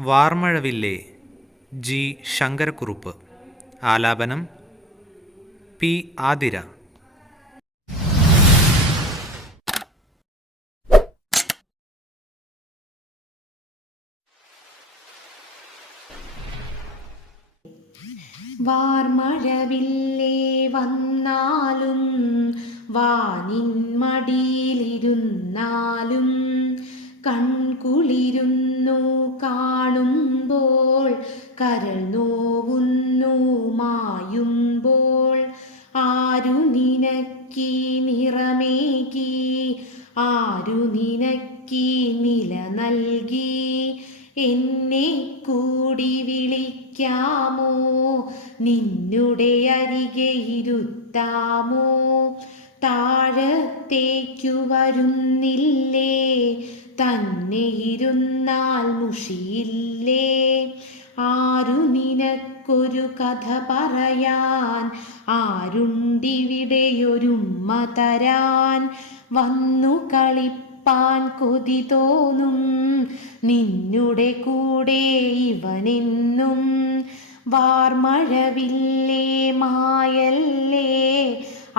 വാർമഴവില്ലേ G Sankara Kurup. ആലാപനം P Athira. വാർമഴവില്ലേ വന്നാലും വാനിൻ മടിയിലിരുന്നാലും കൺകുളിരുന്നു കാണുമ്പോൾ കരൾ നോവുന്നു മായുമ്പോൾ ആരു നിനക്കീ നിറമേകി ആരു നിനക്കീ നില നൽകി എന്നെ കൂടി വിളിക്കാമോ നിന്നുടെ അരികെ ഇരുത്താമോ താഴത്തേക്കു വരുന്നില്ലേ തന്നെ ഇരുന്നാൽ മുഷിയില്ലേ ആരു നിനക്കൊരു കഥ പറയാൻ ആരുണ്ടിവിടെയൊരുമ്മ തരാൻ വന്നു കളിപ്പാൻ കൊതി തോന്നും നിന്നുടെ കൂടെ ഇവനെന്നും വാർമഴവില്ലേ മായല്ലേ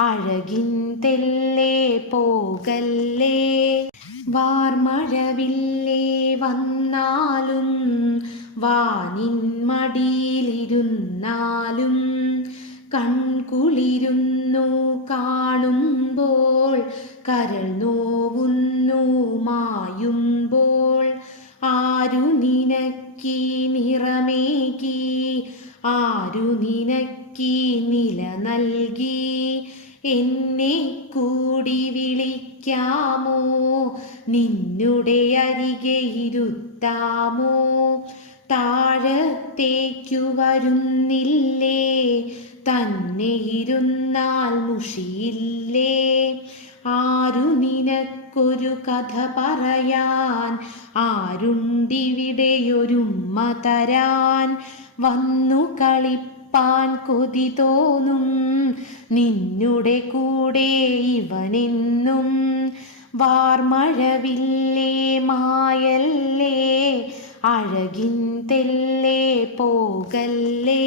അഴകിൻ തെല്ലേ പോകല്ലേ വാർമഴവില്ലേ വന്നാലും വാനിൻ മടിയിലിരുന്നാലും കൺകുളിരുന്നു കാണുമ്പോൾ കരൾ നോവുന്നു മായുമ്പോൾ ആരു നിനക്കീ നിറമേകി ആരു നിനക്കീ നില നൽകി എന്നെ കൂടി വിളിക്കാമോ നിന്നുടെ അരികെ ഇരുത്താമോ താഴത്തേക്കു വരുന്നില്ലേ തന്നെ ഇരുന്നാൽ മുഷിയില്ലേ ആരു നിനക്കൊരു കഥ പറയാൻ ആരുണ്ടിവിടെയൊരുമ്മ തരാൻ വന്നു കളിപ്പാൻ കൊതി തോന്നും നിന്നുടെ കൂടെ ഇവനെന്നും വാർമഴവില്ലേ മായല്ലേ അഴകിൻ തെല്ലേ പോകല്ലേ.